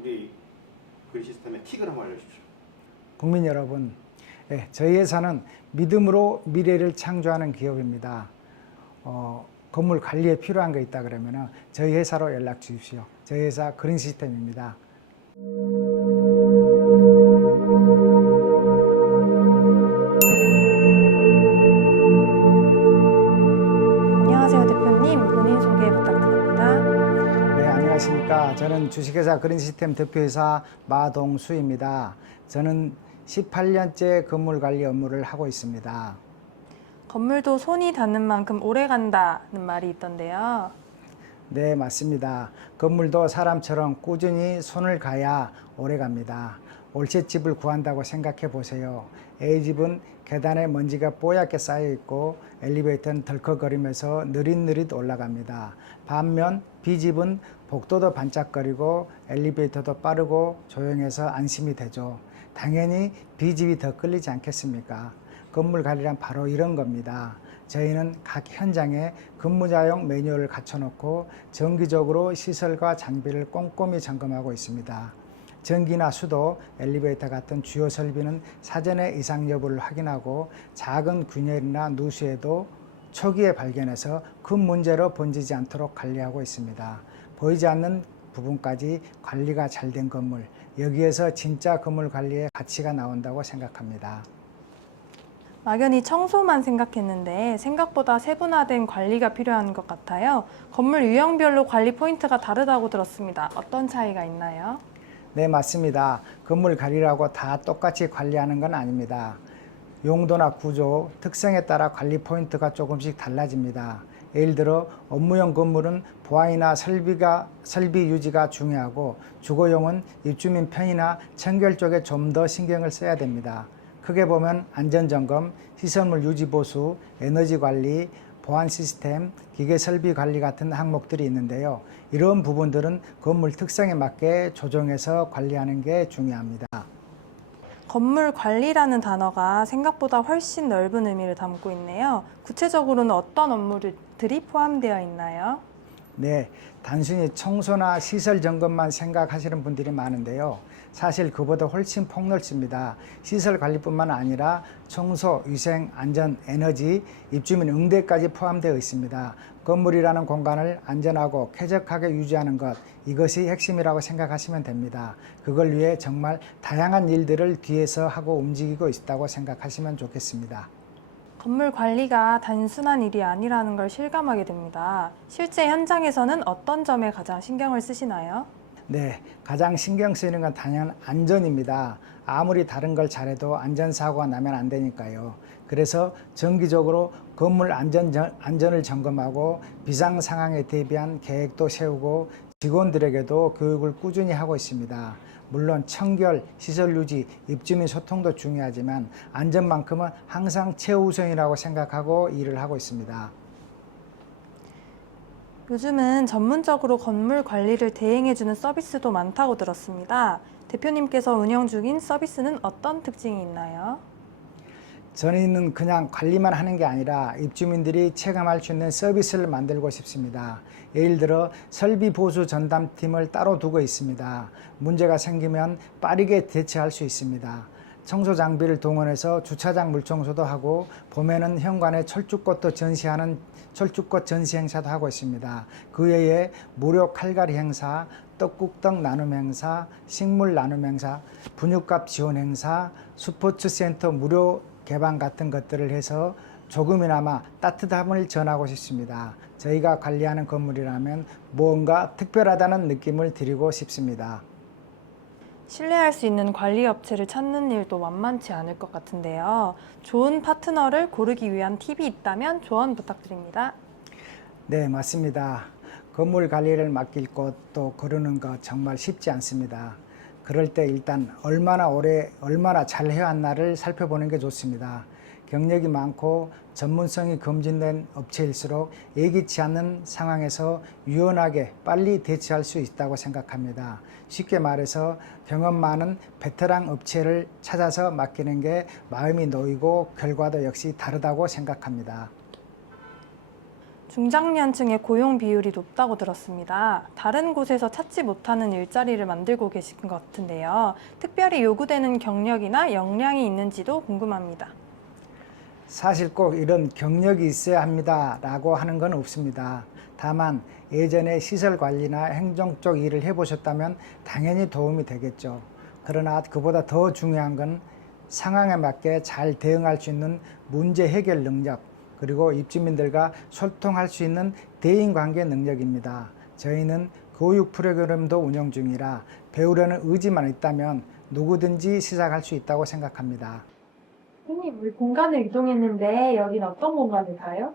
우리 그린 시스템의 킥을 한번 알려주십시오. 국민 여러분, 저희 회사는 믿음으로 미래를 창조하는 기업입니다. 건물 관리에 필요한 거 있다 그러면 저희 회사로 연락 주십시오. 저희 회사 그린 시스템입니다. 안녕하세요, 대표님. 본인 소개 부탁드립니다. 네, 안녕하십니까. 저는 주식회사 그린 시스템 대표이사 마동수입니다. 저는 18년째 건물 관리 업무를 하고 있습니다. 건물도 손이 닿는 만큼 오래 간다는 말이 있던데요. 네, 맞습니다. 건물도 사람처럼 꾸준히 손을 가야 오래 갑니다. 올채집을 구한다고 생각해 보세요. A집은 계단에 먼지가 뽀얗게 쌓여 있고 엘리베이터는 덜컥거리면서 느릿느릿 올라갑니다. 반면 B집은 복도도 반짝거리고 엘리베이터도 빠르고 조용해서 안심이 되죠. 당연히 B집이 더 끌리지 않겠습니까? 건물 관리란 바로 이런 겁니다. 저희는 각 현장에 근무자용 매뉴얼을 갖춰놓고 정기적으로 시설과 장비를 꼼꼼히 점검하고 있습니다. 전기나 수도, 엘리베이터 같은 주요 설비는 사전에 이상 여부를 확인하고 작은 균열이나 누수에도 초기에 발견해서 큰 문제로 번지지 않도록 관리하고 있습니다. 보이지 않는 부분까지 관리가 잘 된 건물, 여기에서 진짜 건물 관리의 가치가 나온다고 생각합니다. 막연히 청소만 생각했는데 생각보다 세분화된 관리가 필요한 것 같아요. 건물 유형별로 관리 포인트가 다르다고 들었습니다. 어떤 차이가 있나요? 네, 맞습니다. 건물 관리라고 다 똑같이 관리하는 건 아닙니다. 용도나 구조, 특성에 따라 관리 포인트가 조금씩 달라집니다. 예를 들어 업무용 건물은 보안이나 설비 유지가 중요하고 주거용은 입주민 편의나 청결 쪽에 좀 더 신경을 써야 됩니다. 크게 보면 안전점검, 시설물 유지보수, 에너지관리, 보안 시스템, 기계 설비 관리 같은 항목들이 있는데요. 이런 부분들은 건물 특성에 맞게 조정해서 관리하는 게 중요합니다. 건물 관리라는 단어가 생각보다 훨씬 넓은 의미를 담고 있네요. 구체적으로는 어떤 업무들이 포함되어 있나요? 네, 단순히 청소나 시설 점검만 생각하시는 분들이 많은데요. 사실 그보다 훨씬 폭넓습니다. 시설 관리뿐만 아니라 청소, 위생, 안전, 에너지, 입주민 응대까지 포함되어 있습니다. 건물이라는 공간을 안전하고 쾌적하게 유지하는 것, 이것이 핵심이라고 생각하시면 됩니다. 그걸 위해 정말 다양한 일들을 뒤에서 하고 움직이고 있다고 생각하시면 좋겠습니다. 건물 관리가 단순한 일이 아니라는 걸 실감하게 됩니다. 실제 현장에서는 어떤 점에 가장 신경을 쓰시나요? 네, 가장 신경 쓰이는 건 당연 안전입니다. 아무리 다른 걸 잘해도 안전사고가 나면 안 되니까요. 그래서 정기적으로 건물 안전을 점검하고 비상 상황에 대비한 계획도 세우고 직원들에게도 교육을 꾸준히 하고 있습니다. 물론 청결, 시설 유지, 입주민 소통도 중요하지만 안전만큼은 항상 최우선이라고 생각하고 일을 하고 있습니다. 요즘은 전문적으로 건물 관리를 대행해주는 서비스도 많다고 들었습니다. 대표님께서 운영 중인 서비스는 어떤 특징이 있나요? 저희는 그냥 관리만 하는 게 아니라 입주민들이 체감할 수 있는 서비스를 만들고 싶습니다. 예를 들어 설비 보수 전담팀을 따로 두고 있습니다. 문제가 생기면 빠르게 대처할 수 있습니다. 청소 장비를 동원해서 주차장 물청소도 하고 봄에는 현관에 철쭉꽃도 전시하는 철쭉꽃 전시 행사도 하고 있습니다. 그 외에 무료 칼갈이 행사, 떡국떡 나눔 행사, 식물 나눔 행사, 분유값 지원 행사, 스포츠센터 무료 개방 같은 것들을 해서 조금이나마 따뜻함을 전하고 싶습니다. 저희가 관리하는 건물이라면 무언가 특별하다는 느낌을 드리고 싶습니다. 신뢰할 수 있는 관리 업체를 찾는 일도 만만치 않을 것 같은데요. 좋은 파트너를 고르기 위한 팁이 있다면 조언 부탁드립니다. 네, 맞습니다. 건물 관리를 맡길 곳 또 고르는 것 정말 쉽지 않습니다. 그럴 때 일단 얼마나 잘 해왔나를 살펴보는 게 좋습니다. 경력이 많고 전문성이 검증된 업체일수록 예기치 않는 상황에서 유연하게 빨리 대처할 수 있다고 생각합니다. 쉽게 말해서 경험 많은 베테랑 업체를 찾아서 맡기는 게 마음이 놓이고 결과도 역시 다르다고 생각합니다. 중장년층의 고용 비율이 높다고 들었습니다. 다른 곳에서 찾지 못하는 일자리를 만들고 계신 것 같은데요. 특별히 요구되는 경력이나 역량이 있는지도 궁금합니다. 사실 꼭 이런 경력이 있어야 합니다라고 하는 건 없습니다. 다만 예전에 시설 관리나 행정 쪽 일을 해보셨다면 당연히 도움이 되겠죠. 그러나 그보다 더 중요한 건 상황에 맞게 잘 대응할 수 있는 문제 해결 능력, 그리고 입주민들과 소통할 수 있는 대인관계 능력입니다. 저희는 교육 프로그램도 운영 중이라 배우려는 의지만 있다면 누구든지 시작할 수 있다고 생각합니다. 선생님, 우리 공간을 이동했는데 여기는 어떤 공간일까요?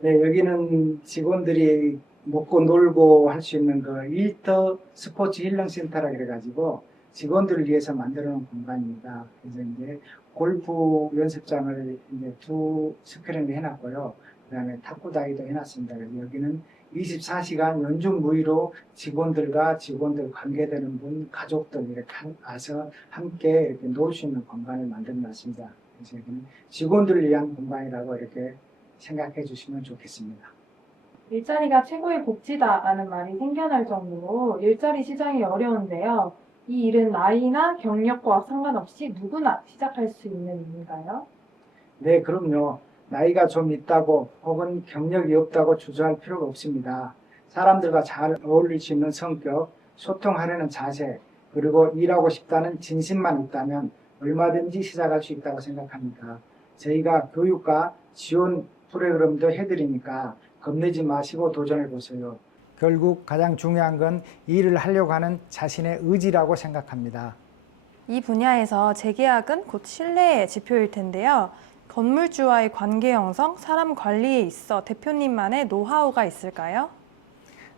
네, 여기는 직원들이 먹고 놀고 할 수 있는 그 일터 스포츠 힐링 센터라 그래가지고 직원들을 위해서 만들어 놓은 공간입니다. 그래서 이제 골프 연습장을 이제 2 스크린을 해놨고요. 그 다음에 탁구다이도 해놨습니다. 그래서 여기는 24시간 연중 무휴로 직원들과 직원들 관계되는 분, 가족들 이렇게 와서 함께 이렇게 놀 수 있는 공간을 만들어 놨습니다. 그래서 여기는 직원들을 위한 공간이라고 이렇게 생각해 주시면 좋겠습니다. 일자리가 최고의 복지다라는 말이 생겨날 정도로 일자리 시장이 어려운데요. 이 일은 나이나 경력과 상관없이 누구나 시작할 수 있는 일인가요? 네, 그럼요. 나이가 좀 있다고 혹은 경력이 없다고 주저할 필요가 없습니다. 사람들과 잘 어울릴 수 있는 성격, 소통하려는 자세, 그리고 일하고 싶다는 진심만 있다면 얼마든지 시작할 수 있다고 생각합니다. 저희가 교육과 지원 프로그램도 해드리니까 겁내지 마시고 도전해 보세요. 결국 가장 중요한 건 일을 하려고 하는 자신의 의지라고 생각합니다. 이 분야에서 재계약은 곧 신뢰의 지표일 텐데요. 건물주와의 관계 형성, 사람 관리에 있어 대표님만의 노하우가 있을까요?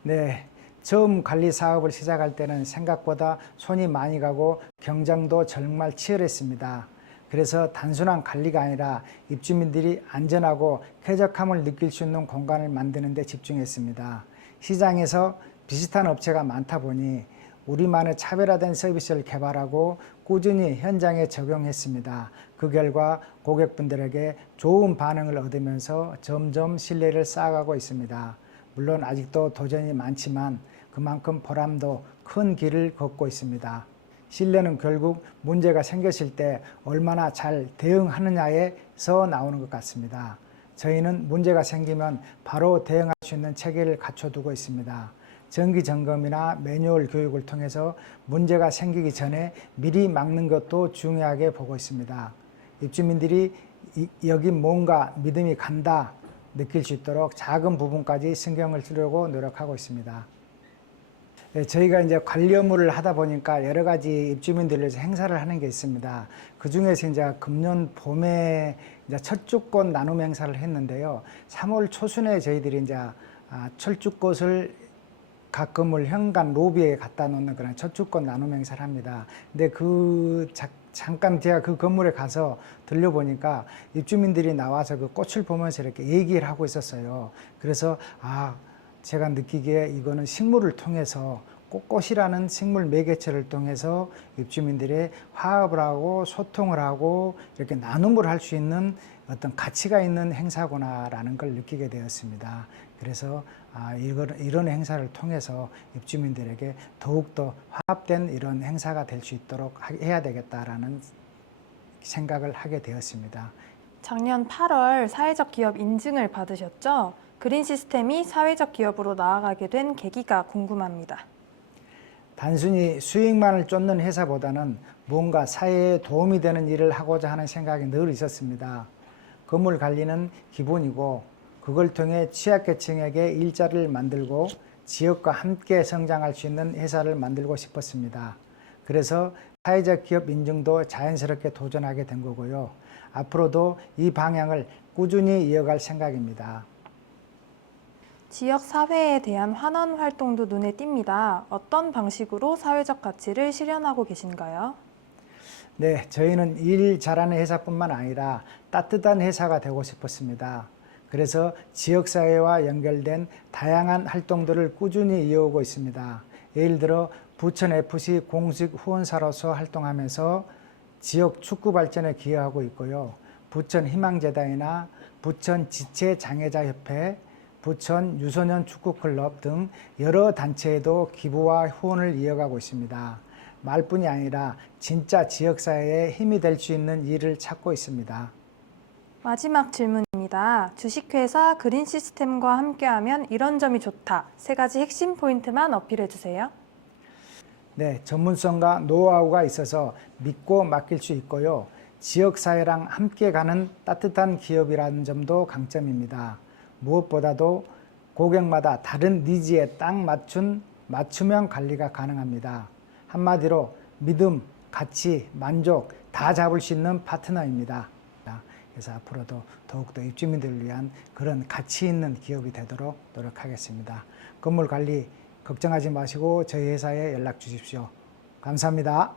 네, 처음 관리 사업을 시작할 때는 생각보다 손이 많이 가고 경쟁도 정말 치열했습니다. 그래서 단순한 관리가 아니라 입주민들이 안전하고 쾌적함을 느낄 수 있는 공간을 만드는 데 집중했습니다. 시장에서 비슷한 업체가 많다 보니 우리만의 차별화된 서비스를 개발하고 꾸준히 현장에 적용했습니다. 그 결과 고객분들에게 좋은 반응을 얻으면서 점점 신뢰를 쌓아가고 있습니다. 물론 아직도 도전이 많지만 그만큼 보람도 큰 길을 걷고 있습니다. 신뢰는 결국 문제가 생겼을 때 얼마나 잘 대응하느냐에서 나오는 것 같습니다. 저희는 문제가 생기면 바로 대응할 수 있는 체계를 갖춰두고 있습니다. 정기 점검이나 매뉴얼 교육을 통해서 문제가 생기기 전에 미리 막는 것도 중요하게 보고 있습니다. 입주민들이 여기 뭔가 믿음이 간다 느낄 수 있도록 작은 부분까지 신경을 쓰려고 노력하고 있습니다. 네, 저희가 이제 관리 업무를 하다 보니까 여러 가지 입주민들을 위해서 행사를 하는 게 있습니다. 그 중에서 이제 금년 봄에 이제 철쭉꽃 나눔 행사를 했는데요. 3월 초순에 저희들이 이제 철쭉꽃을 각 건물 현관 로비에 갖다 놓는 그런 철쭉꽃 나눔 행사를 합니다. 근데 잠깐 제가 그 건물에 가서 들려보니까 입주민들이 나와서 그 꽃을 보면서 이렇게 얘기를 하고 있었어요. 그래서 제가 느끼기에 이거는 식물을 통해서 꽃이라는 식물 매개체를 통해서 입주민들의 화합을 하고 소통을 하고 이렇게 나눔을 할 수 있는 어떤 가치가 있는 행사구나라는 걸 느끼게 되었습니다. 그래서 이런 행사를 통해서 입주민들에게 더욱더 화합된 이런 행사가 될 수 있도록 해야 되겠다라는 생각을 하게 되었습니다. 작년 8월 사회적 기업 인증을 받으셨죠? 그린 시스템이 사회적 기업으로 나아가게 된 계기가 궁금합니다. 단순히 수익만을 쫓는 회사보다는 뭔가 사회에 도움이 되는 일을 하고자 하는 생각이 늘 있었습니다. 건물 관리는 기본이고 그걸 통해 취약계층에게 일자리를 만들고 지역과 함께 성장할 수 있는 회사를 만들고 싶었습니다. 그래서 사회적 기업 인증도 자연스럽게 도전하게 된 거고요. 앞으로도 이 방향을 꾸준히 이어갈 생각입니다. 지역 사회에 대한 환원 활동도 눈에 띕니다. 어떤 방식으로 사회적 가치를 실현하고 계신가요? 네, 저희는 일 잘하는 회사뿐만 아니라 따뜻한 회사가 되고 싶었습니다. 그래서 지역사회와 연결된 다양한 활동들을 꾸준히 이어오고 있습니다. 예를 들어 부천FC 공식 후원사로서 활동하면서 지역 축구 발전에 기여하고 있고요. 부천희망재단이나 부천지체장애자협회, 부천 유소년 축구클럽 등 여러 단체에도 기부와 후원을 이어가고 있습니다. 말뿐이 아니라 진짜 지역사회에 힘이 될 수 있는 일을 찾고 있습니다. 마지막 질문입니다. 주식회사 그린시스템과 함께하면 이런 점이 좋다. 3가지 핵심 포인트만 어필해 주세요. 네, 전문성과 노하우가 있어서 믿고 맡길 수 있고요. 지역사회랑 함께 가는 따뜻한 기업이라는 점도 강점입니다. 무엇보다도 고객마다 다른 니즈에 딱 맞춘 맞춤형 관리가 가능합니다. 한마디로 믿음, 가치, 만족 다 잡을 수 있는 파트너입니다. 그래서 앞으로도 더욱더 입주민들을 위한 그런 가치 있는 기업이 되도록 노력하겠습니다. 건물 관리 걱정하지 마시고 저희 회사에 연락 주십시오. 감사합니다.